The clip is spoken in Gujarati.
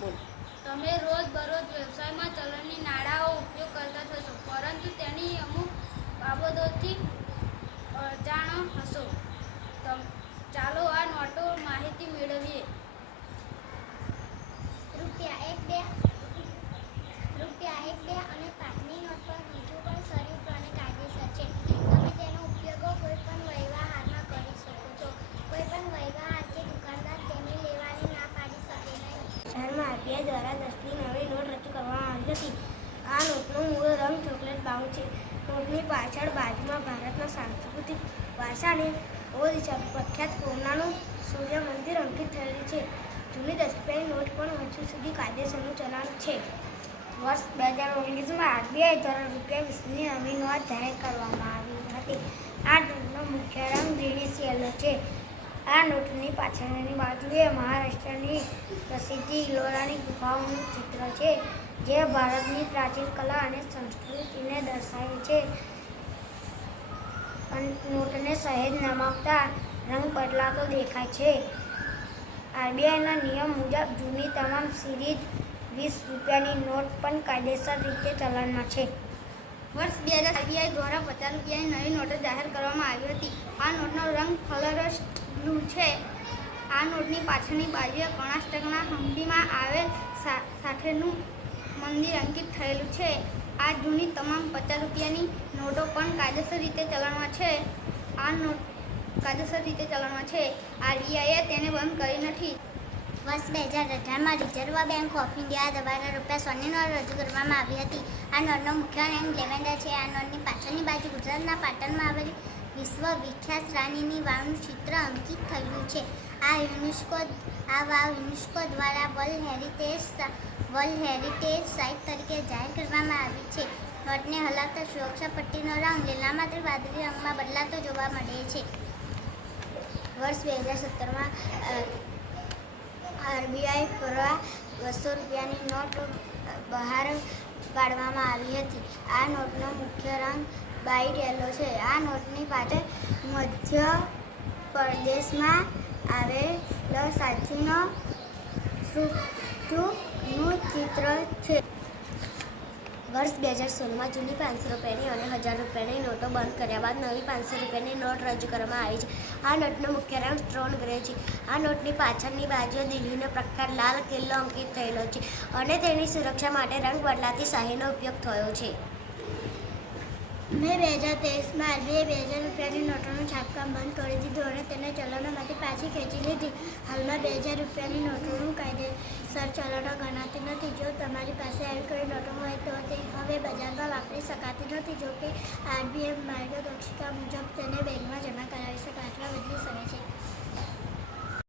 બોલ. તમે રોજબરોજ વ્યવસાયમાં ચલણની નાણાંનો ઉપયોગ કરતા થશો, પરંતુ તેની અમુક બાબતોથી અજાણ હશો. ચાલો આ નોટો માહિતી મેળવીએ. રૂપિયા 1, 2 અને 5ની નોટ પર હજુ પણ શરીફ અને કાયદેસર છે. તમે તેનો ઉપયોગ કોઈપણ વ્યવહારમાં કરી શકો છો. કોઈપણ વ્યવહાર કે દુકાનદાર તેને લેવાની ના પાડી શકે નહીં. હાલમાં RBI દ્વારા 10ની નવી નોટ રજૂ કરવામાં આવી હતી. આ નોટનો મૂળ રંગ ચોકલેટ બ્રાઉન છે. નોટની પાછળ બાજુમાં ભારતના સાંસ્કૃતિક વારસાને ઓળખ પ્રખ્યાત કોરનાનું સૂર્ય મંદિર અંકિત થયેલું છે. જૂની 10 રૂપિયાની નોટ પણ હજુ સુધી કાયદેસરનું ચલણ છે. વર્ષ 2019માં RBI દ્વારા રૂપિયા 20ની નવી નોટ જાહેર કરવામાં આવી હતી. આ નોટનો મુખ્ય રંગ ગ્રીનિશ યલો છે. આ નોટની પાછળની બાજુએ મહારાષ્ટ્રની પ્રસિદ્ધ ઇલોરાની ગુફાઓનું ચિત્ર છે, જે ભારતની પ્રાચીન કલા અને સંસ્કૃતિને દર્શાવે છે. નોટને સહેજ નમકતા રંગ બદલાતો દેખાય છે. RBIના નિયમ મુજબ જૂની તમામ સિરીઝ 20 રૂપિયાની નોટ પણ કાયદેસર રીતે ચલણમાં છે. વર્ષ 2000 RBI દ્વારા 50 રૂપિયાની નવી નોટો જાહેર કરવામાં આવી હતી. આ નોટનો રંગ કલરસ્ટ બ્લુ છે. આ નોટની પાછળની બાજુએ કર્ણાટકના હમ્પીમાં આવેલ સાથેનું મંદિર અંકિત થયેલું છે. આ જૂની તમામ 50 રૂપિયાની નોટો પણ કાયદેસર રીતે ચલણમાં છે. RBIએ તેને બંધ કરી નથી. વર્ષ 2018માં રિઝર્વ બેંક ઓફ ઇન્ડિયા દ્વારા રૂપિયા 100ની નોટ રજૂ કરવામાં આવી હતી. આ નોટનો મુખ્ય રંગ લેવેન્ડર છે. આ નોટની પાછળની બાજુ ગુજરાતના પાટણમાં આવેલી વિશ્વ વિખ્યાત રાણીની વાવનું ચિત્ર અંકિત થયેલું છે. આ વાવ યુનેસ્કો દ્વારા વર્લ્ડ હેરિટેજ સાઇટ તરીકે જાહેર કરવામાં આવી છે. નોટને હલાવતા સુરક્ષા પટ્ટીનો રંગ લીલામાંથી વાદળી રંગમાં બદલાતો જોવા મળે છે. વર્ષ 2017માં RBI દ્વારા 200 રૂપિયાની નોટ બહાર પાડવામાં આવી હતી. આ નોટનો મુખ્ય રંગ બ્રાઇટ યલો છે. આ નોટની પાછળ મધ્ય પ્રદેશમાં આવેલ સાચીનો સ્ટેચ્યુનું ચિત્ર છે. વર્ષ 2016માં જૂની 500 રૂપિયાની અને 1000 રૂપિયાની નોટો બંધ કર્યા બાદ નવી 500 રૂપિયાની નોટ રજૂ કરવામાં આવી છે. આ નોટનો મુખ્ય રંગ સ્ટોન ગ્રે છે. આ નોટની પાછળની બાજુએ દિલ્હીનો પ્રખ્યાત લાલ કિલ્લો અંકિત થયેલો છે અને તેની સુરક્ષા માટે રંગ બદલાતી શાહીનો ઉપયોગ થયો છે. મે 2023માં RBI 2000 રૂપિયાની નોટોનું છાપકામ બંધ કરી દીધું અને તેને ચલણોમાંથી પાછી ખેંચી લીધી. હાલમાં 2000 રૂપિયાની નોટોનું કાયદેસર ચલણો ગણાતી નથી. જો તમારી પાસે આવી કોઈ નોટો હોય તો તે હવે બજારમાં વાપરી શકાતી નથી. જો કે RBI માર્ગદર્શિકા મુજબ તેને બેંકમાં જમા